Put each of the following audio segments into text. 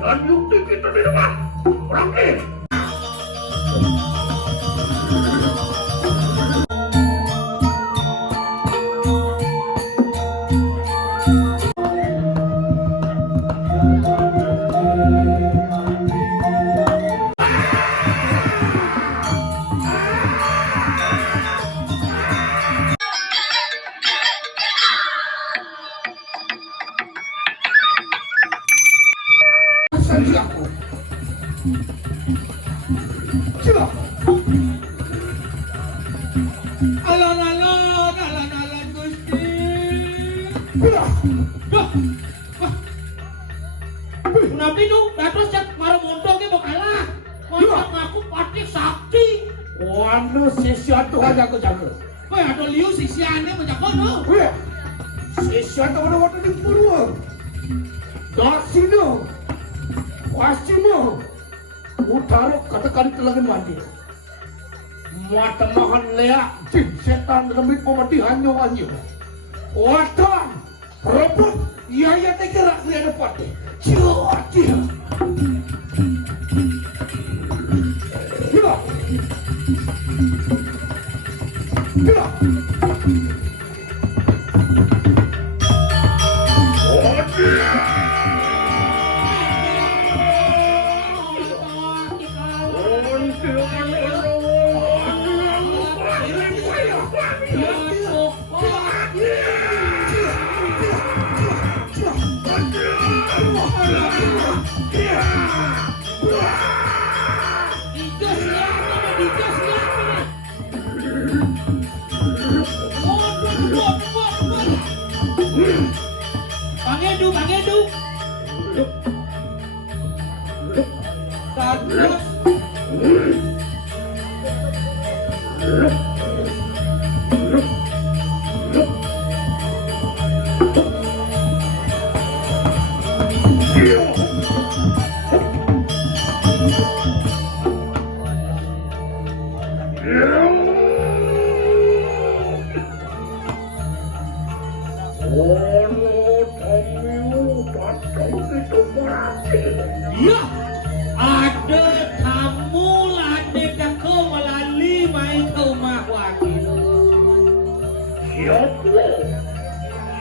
Dan yukti kita di rumah. Oke. Alon-alon Gusti. Nabi nu dados cek maromondo ge mau kalah. Masa ngaku pati sakti. Wanu sesuatu aja aku jago. Weh ado liu sisiane menjakono. Weh. Sesuatu ada di purwa. Dasino. Wasimo. Utara katakan telangan mandi. Mata mahan lea, jin setan remit pemati hanyo-hanyo. Watan, robot, iya tegerak dia dapat. Cia. Gila. Bang Edu. Terus. Iya, ada tamu lade kau melali main ke rumah wakil. Siapa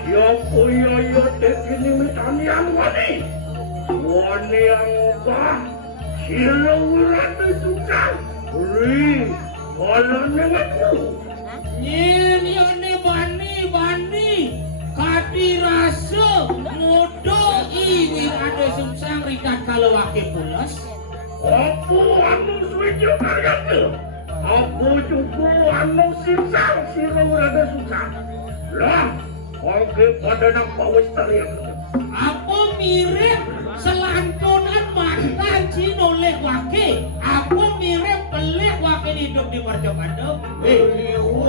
ya ini mitani yang wani yang bah silauran suka beri malam yang aku Ini bani kati rasa modo ini ada sungsang rikat kalau wakil pulas. Aku anu setuju karyaku. Aku juga anu sungsang silauran suka lah. Oke, pada nampak western. Aku mirip selantunan mantan Cinoleh wake. Aku mirip pelik wakil hidup di Marjokando.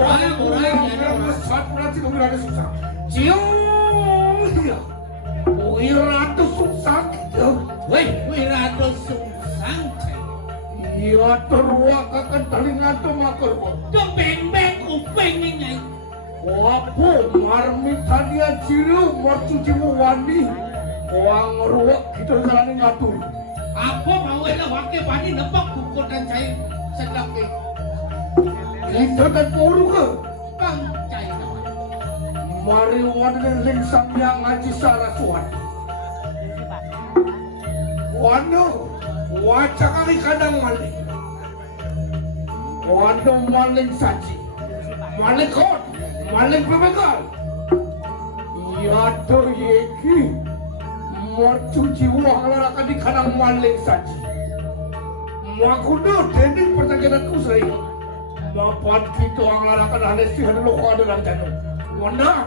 Orang-orang yang mesat berarti kamu ada susah. Cium dia. Wiratu susah. Wiratu susah. Iya teruak akan telinga tu makar. Beng-beng kuping ni. Wapo marmit hadiah cilu marcucimu wani. Wang ruak kita jalani ngatur. Aku mau ada wakil bani nebak pukul dan cair sedap ke. Kita dan puru ke? Bang cair. Mari wadah lingsam yang ngaji sarasuan. Wano, wajah kali kadang maling. Wano maling saji. Maling kot, maling pemegal. Ya tu yeki. Marcuci uang akan di kanang maling saji. Makudo dedik pertanyaan saya. Mapan kita orang larakan halesi hadalo ko ada lang jano. Wanda,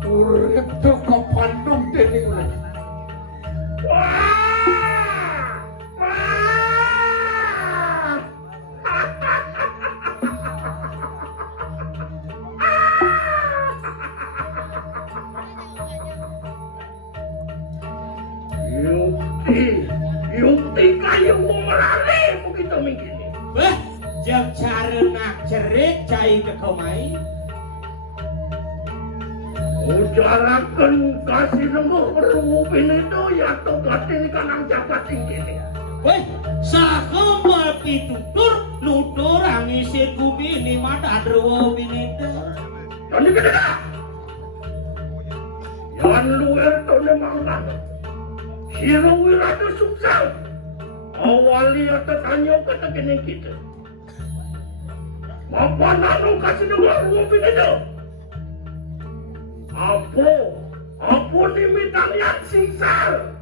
urip to kapandong dedik lagi. kayu melali begitu mungkin. Jam cara nak cerit cai ke komai. Ujarakan kasih nemu berhubung itu ya tuh kating kanang jabat tinggi. Sakembal pitutur lutur angisi kubi ni mata adro binita. Tadi kena. Yan luar tu memang lama. Sirong wirata sukses. Awali atau tanya kata kena kita. Apa nanu kasih nemu berhubung itu? Apa limitan yang singsar?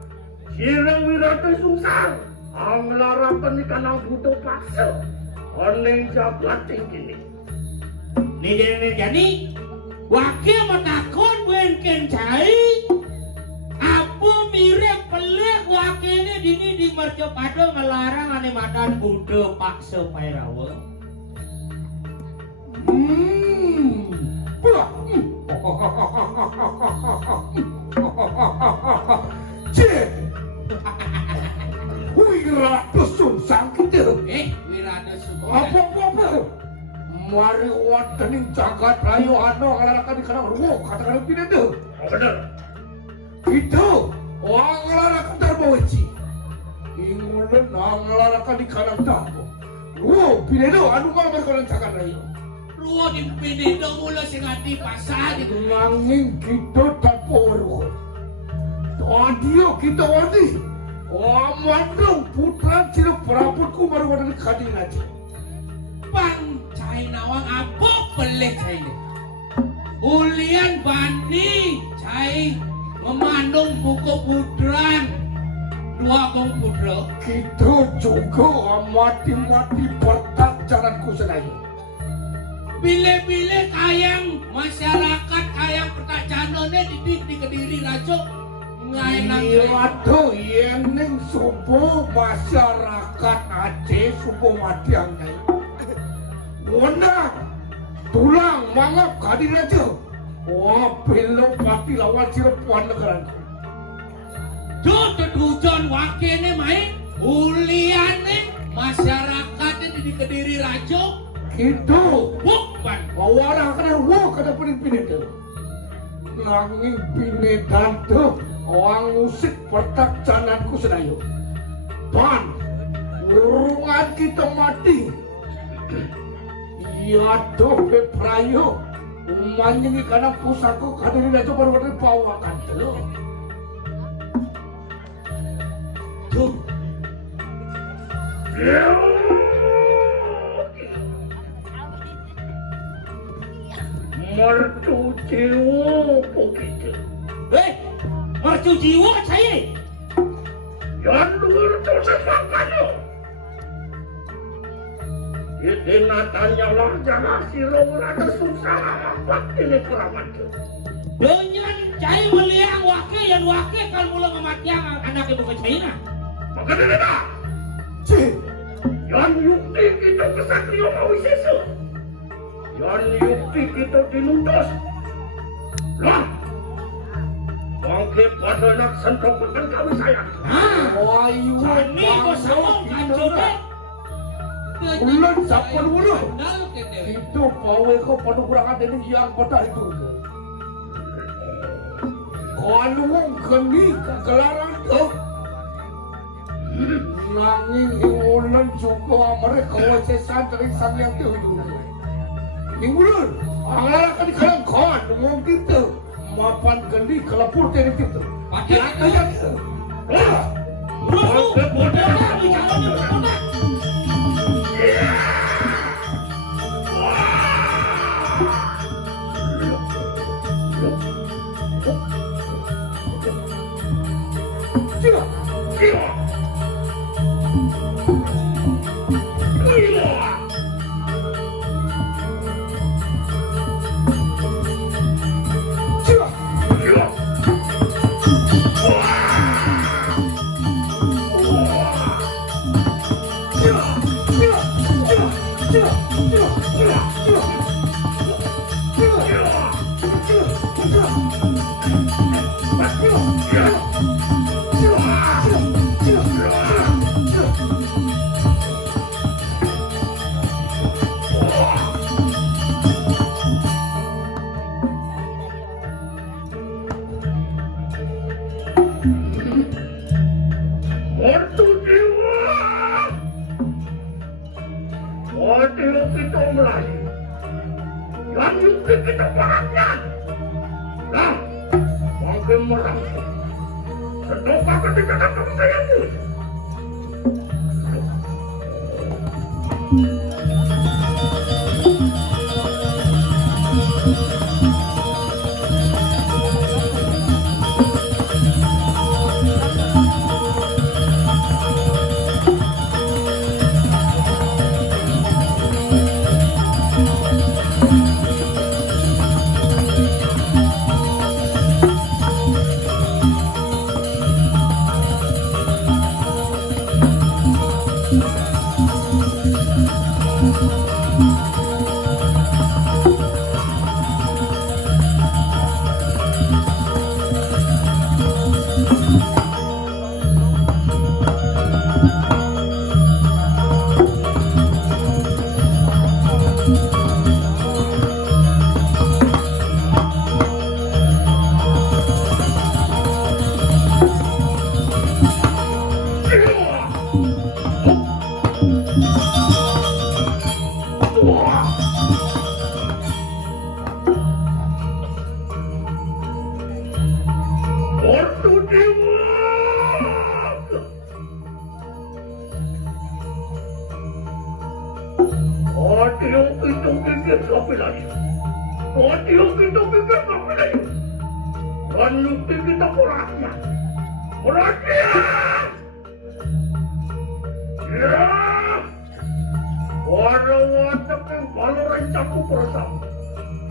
Sirang wirata sungsar. Ang larapan ni kanang budo paksa. Aneng jabat tinggi ni. Ni jadi wakil matakon buenken cai. Apa mirip pelik wakilnya dini di mercepado ngelarang ane madan budo paksa pairawa. Cik. Wirata sungsang kita. Wirata sungsang. Apa? Mari wataning jagat rayu ano ngalarakan di kanang ruo katakan pindah tu. Benar. Itu orang ngalarakan terbawaci. Ingulan ngalarakan di kanang tambo. Ruo pindah tu anu malam berkolan jagat rayu. Ruo di pindah tu mula singati pasal itu. Nanging kita tak poruh. Adio kita wadi. Mandung putra cina perabotku baru ada kadi aja. Bang cai nawang apa pelik cai ni? Ulian bani cai memandung buku putran dua kong putra. Kita juga mati-mati pertak jalanku senai. Bile-bile kayang masyarakat kayang pertak janone di Kediri Rajo. Waduh, yang subuh masyarakat Aceh subuh mati yang naik. Wanda, tulang mangap kadir aja. Wah, belum pati lawan Cirebon negara. Tuh hujan wakilnya main, uliannya masyarakatnya di Kediri Rajo. Gitu. Bukan. Orang kena kata pindah tu. Nanging pindah tu. Orang musik pertak jananku sedayu. Pan, urungan kita mati. Ya doh beprayo. Umanya ni karena pusako kadang dia tu baru bawakan tu. Tuh. Mertu jiwa begitu. Mercu jiwa saya. Yang luar tu sesuatu. Ini natanya lah jangan sirong ada susah apa ini keramat tu. Dengan saya melihat wakil kalau mula kematian anak ibu ke China. Maka dia tak. Cik, yang yukti kita kesatria mawi sesu. Yang yukti kita dinuntas. Lah. Bangkit pada nak sentuh bukan kami sayang. Wayu, ini kau sama kacau. Ulan siapa dulu? Itu pawai kau pada kurang ada ni yang pada itu. Kalau kini kegelaran tu, nanging ulan juga mereka wasesan dari sang yang tu. Ulan, angalakan kalang kawan mungkin tu. Mapan gendi kelapur dari itu. Pakai apa yang itu? Rusuk, bodoh, bicaranya bodoh. kita perangnya. Nah, makin merangkul. Kenapa ketika datang saya ini?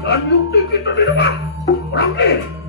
Dan yukti kita di rumah. Pergi.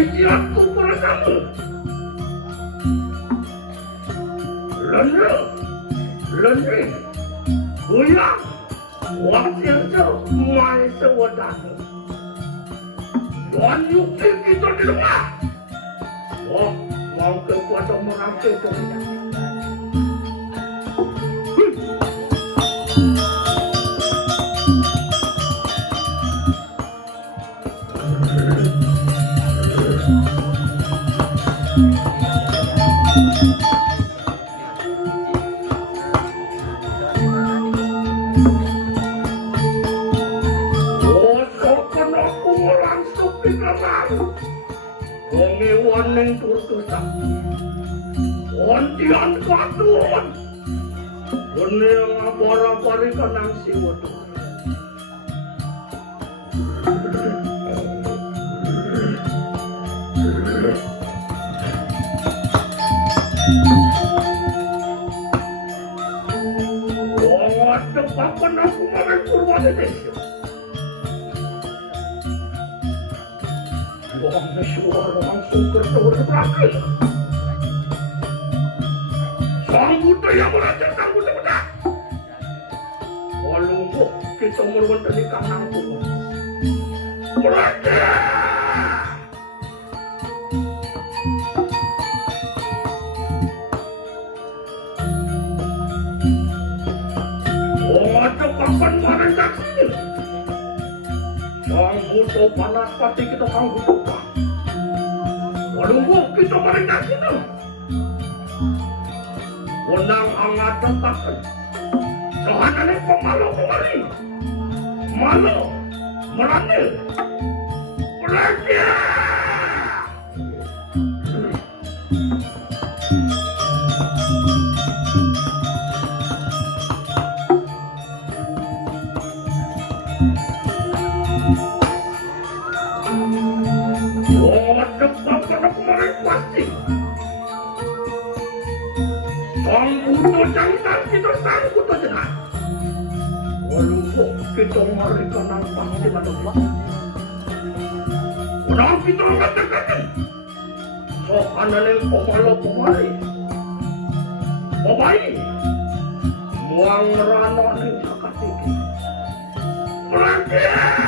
Isianku bersama. Lendri, Uyang, Wasilsa, Mai Sewadana. Tuan Yuki kita di rumah. Oh, mau kekuatan merangkai kerja. Waneng turtusan, wantian katuan, waneng abara parikan ang siwado. Wah, tepakan aku makan kurban itu. Wong suara langsung bertawar belakang. Sang Buddha yang merancang Sang Buddha Buddha. Walunggu kita merwenten di kanangku. Berada. Oh, ada papan marah saksi. Sang Buddha panas pati kita Sang Buddha. Walunggu kita merendah kita. Wenang hangat tetakan. Sohanane pemalu kemari. Malu. Merani. Belajar. Sang Buddha jangan kita Sang Buddha jangan. Walunggu kita mereka nantang di mana pula. Orang kita mengatakan. Sohanane pemalu kemari. Babai. Muang rano ni sakatiki. Belajar.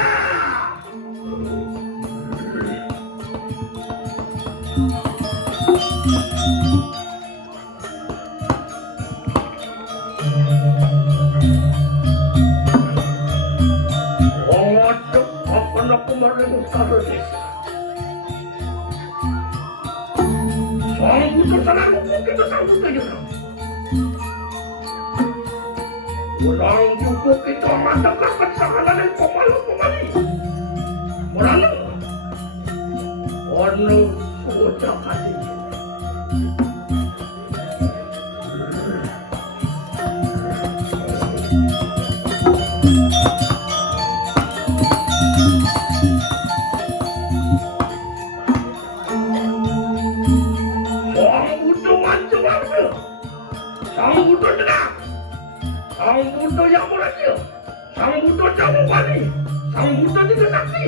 Sang Buddha sangat kita Sang Buddha juga. Orang cukup kita matakan kesanganan dan pemalu kembali. Merana. Warna sudah kali. Sang Buddha tenang. Sang Buddha yang meraja. Sang Buddha jamu bali. Sang Buddha tidak sakti.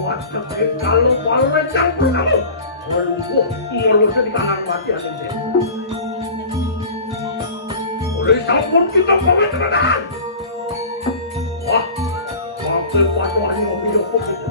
Wah, tapi kalau balai campur kamu. Walunggu, mulutnya di kanan mati ada dia. Oleh sampun kita pamit tenang. Wah, sampai patuhan yang biopok kita.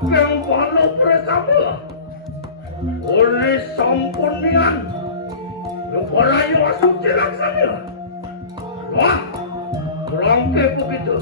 Yang walau bersama oleh sampunian yang balayo asuh jelang sana Wah, berangkai begitu.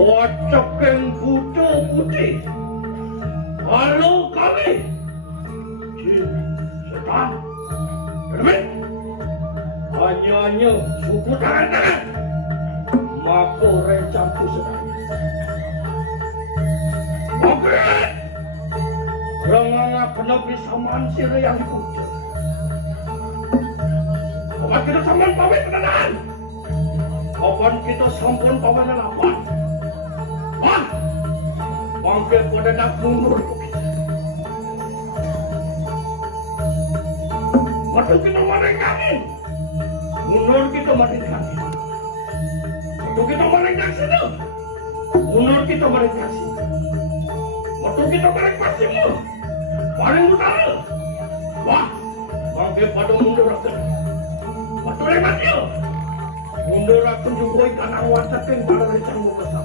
Wacak yang putih. Halo kami. Setan. Kermit. Hanya suku tangan. Mako rencampu sedang. Oke. Ranganga penabi samaan sira yang putih. Kapan kita samaan pawai kenalan? Kapan kita sampun pawai lapan? Wah! Mampir pada nak mundur. Matu kita maring kami. Mundur kita maring kami. Matu kita maring kami. Mundur kita maring kami. Matu kita maring pasimu. Maring utara. Wah! Mampir pada mundur akan. Matu lemat yuk. Mundur akan juga ikan awat akan pada rencang muka.